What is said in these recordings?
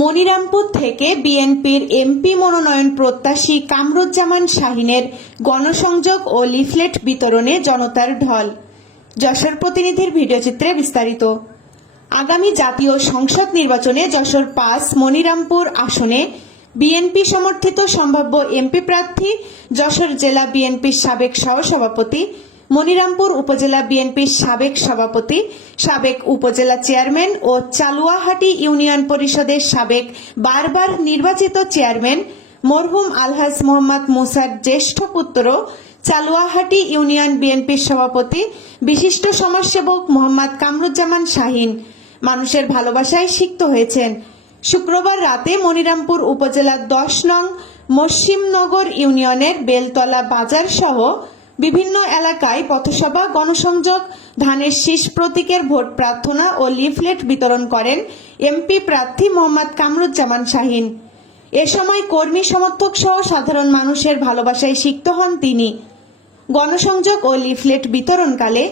মনিরামপুর থেকে বিএনপির এমপি মনোনয়ন প্রত্যাশী কামরুজ্জামান শাহীনের গণসংযোগ ও লিফলেট বিতরণে জনতার ঢল। যশোর প্রতিনিধির ভিডিওচিত্রে বিস্তারিত। আগামী জাতীয় সংসদ নির্বাচনে যশোর ৫ মনিরামপুর আসনে বিএনপি সমর্থিত সম্ভাব্য এমপি প্রার্থী যশোর জেলা বিএনপির সাবেক সহসভাপতি, মনিরামপুর উপজেলা বিএনপির সাবেক সভাপতি, সাবেক উপজেলা চেয়ারম্যান ও চালুয়াহাটি ইউনিয়ন পরিষদের সাবেক বারবার নির্বাচিত চেয়ারম্যান মরহুম আলহাজ মোহাম্মদ মুসার জ্যেষ্ঠ পুত্র, চালুয়াহাটি ইউনিয়ন বিএনপির সভাপতি, বিশিষ্ট সমাজসেবক মোহাম্মদ কামরুজ্জামান শাহীন মানুষের ভালোবাসায় সিক্ত হয়েছেন। শুক্রবার রাতে মনিরামপুর উপজেলার ১০ নং মসিমনগর ইউনিয়নের বেলতলা বাজার সহ বিভিন্ন এলাকায় পথসভা, গণসংযোগ, ধানের শীষ প্রতীকের ভোট প্রার্থনা ও লিফলেট বিতরণ করেন এমপি প্রার্থী মোহাম্মদ কামরুজ্জামান শাহীন। এ সময় কর্মী সমর্থক সহ সাধারণ মানুষের ভালোবাসায় সিক্ত হন তিনি। গণসংযোগ ও লিফলেট বিতরণকালে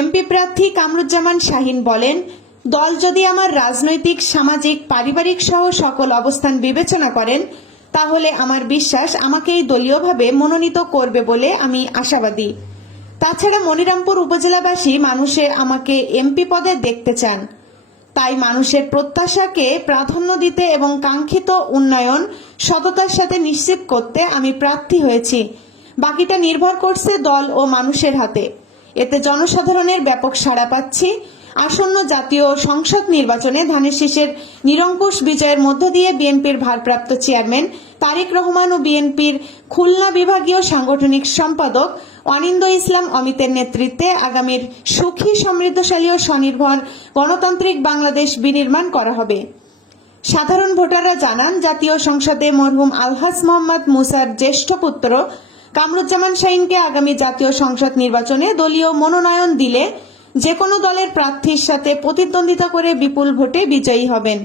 এমপি প্রার্থী কামরুজ্জামান শাহীন বলেন, দল যদি আমার রাজনৈতিক, সামাজিক, পারিবারিক সহ সকল অবস্থান বিবেচনা করেন তাহলে আমার বিশ্বাস আমাকেই দলীয়ভাবে মনোনীত করবে বলে আমি আশাবাদী। তাছাড়া মনিরামপুর উপজেলাবাসী মানুষে আমাকে এমপি পদে দেখতে চান, তাই মানুষের প্রত্যাশাকে প্রাধান্য দিতে এবং কাঙ্ক্ষিত উন্নয়ন সততার সাথে নিশ্চিত করতে আমি প্রার্থী হয়েছি। বাকিটা নির্ভর করছে দল ও মানুষের হাতে। এতে জনসাধারণের ব্যাপক সাড়া পাচ্ছি। আসন্ন জাতীয় সংসদ নির্বাচনে ধানের শীষের নিরঙ্কুশ বিজয়ের মধ্য দিয়ে বিএনপির ভারপ্রাপ্ত চেয়ারম্যান তারেক রহমান ও বিএনপির খুলনা বিভাগীয় সাংগঠনিক সম্পাদক অনিন্দ ইসলাম অমিতের নেতৃত্বে আগামীর সুখী, সমৃদ্ধশালী ও স্বনির্ভর গণতান্ত্রিক বাংলাদেশ বিনির্মাণ করা হবে। সাধারণ ভোটাররা জানান, জাতীয় সংসদে মরহুম আলহাজ মোহাম্মদ মুসার জ্যেষ্ঠ পুত্র কামরুজ্জামান শাহীনকে আগামী জাতীয় সংসদ নির্বাচনে দলীয় মনোনয়ন দিলে যে কোনো দলের প্রার্থীর সাথে প্রতিদ্বন্দ্বিতা করে বিপুল ভোটে বিজয়ী হবেন।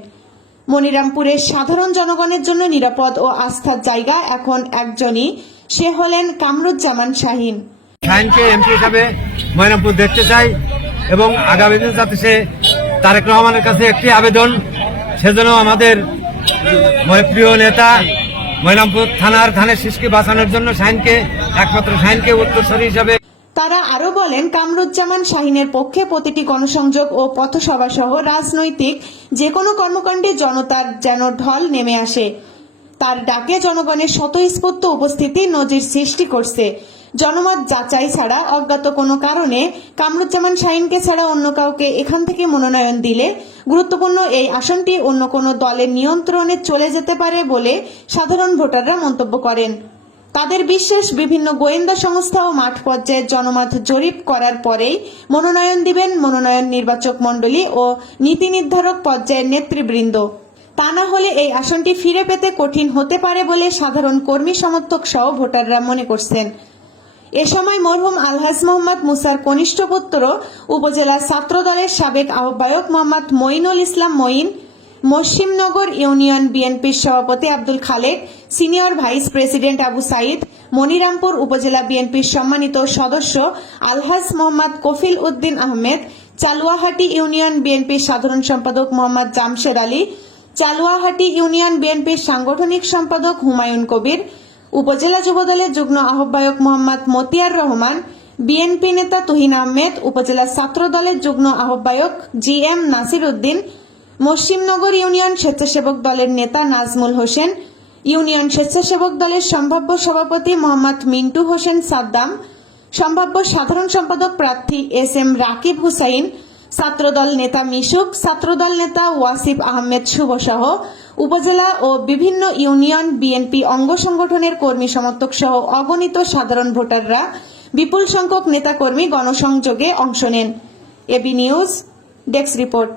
মনিরামপুরের সাধারণ জনগণের জন্য নিরাপদ ও আস্থার জায়গা এখন একজনই, সে হলেন কামরুজ্জামান শাহীন। শাহীনকে এমপি হিসাবে মনিরামপুর দেখতে চাই এবং আগামী দিন যাতে সে তারেক রহমানের কাছে একটি আবেদন, সেজন্য আমাদের প্রিয় নেতা মনিরামপুর থানার ধানের শীষকে বাঁচানোর জন্য একমাত্র শাহীনকে উত্তরসূরি হিসাবে। তারা আরো বলেন, কামরুজ্জামান শাহীনের পক্ষে প্রতিটি গণসংযোগ ও পথসভা সহ রাজনৈতিক যে কোনো কর্মকাণ্ডে জনতার যেন ঢল নেমে আসে। তার ডাকে জনগণের স্বতঃস্ফূর্ত উপস্থিতি নজির সৃষ্টি করছে। জনমত যাচাই ছাড়া অজ্ঞাত কোনো কারণে কামরুজ্জামান শাহীনকে ছাড়া অন্য কাউকে এখান থেকে মনোনয়ন দিলে গুরুত্বপূর্ণ এই আসনটি অন্য কোনো দলের নিয়ন্ত্রণে চলে যেতে পারে বলে সাধারণ ভোটাররা মন্তব্য করেন। তাদের বিশ্বাস, বিভিন্ন গোয়েন্দা সংস্থা ও মাঠ পর্যায়ের জনমত জরিপ করার পরেই মনোনয়ন দিবেন মনোনয়ন নির্বাচক মণ্ডলী ও নীতি নির্ধারক পর্যায়ের নেতৃবৃন্দ। তা না হলে এই আসনটি ফিরে পেতে কঠিন হতে পারে বলে সাধারণ কর্মী সমর্থক সহ ভোটাররা মনে করছেন। এ সময় মরহুম আলহাজ মোহাম্মদ মুসার কনিষ্ঠ পুত্র, উপজেলা ছাত্র দলের সাবেক আহ্বায়ক মোহাম্মদ মঈনুল ইসলাম মঈন, মসিমনগর ইউনিয়ন বিএনপির সভাপতি Abdul Khalek, senior vice president Abu Sayeed, Monirampur উপজেলা বিএনপির সম্মানিত সদস্য আলহাজ মোহাম্মদ কফিল উদ্দিন আহমেদ, চালুয়াহাটি ইউনিয়ন বিএনপির সাধারণ সম্পাদক মোহাম্মদ জামশেদ আলী, চালুয়াহাটি ইউনিয়ন বিএনপির সাংগঠনিক সম্পাদক হুমায়ুন কবির, উপজেলা যুবদলের যুগ্ম আহ্বায়ক মোহাম্মদ মতিয়ার রহমান, বিএনপি নেতা তুহিন আহমেদ, উপজেলা ছাত্র দলের যুগ্ম আহ্বায়ক GM নাসির উদ্দিন, মসিমনগর ইউনিয়ন স্বেচ্ছাসেবক দলের নেতা নাজমুল হোসেন, ইউনিয়ন স্বেচ্ছাসেবক দলের সম্ভাব্য সভাপতি মোহাম্মদ মিন্টু হোসেন সাদ্দাম, সম্ভাব্য সাধারণ সম্পাদক প্রার্থী SM রাকিব হুসাইন, ছাত্রদল নেতা মিশুক, ছাত্রদল নেতা ওয়াসিফ আহমেদ শুভ সহ উপজেলা ও বিভিন্ন ইউনিয়ন বিএনপি অঙ্গ সংগঠনের কর্মী সমর্থক সহ অগণিত সাধারণ ভোটাররা বিপুল সংখ্যক নেতাকর্মী গণসংযোগে অংশ নেন। AB News desk report.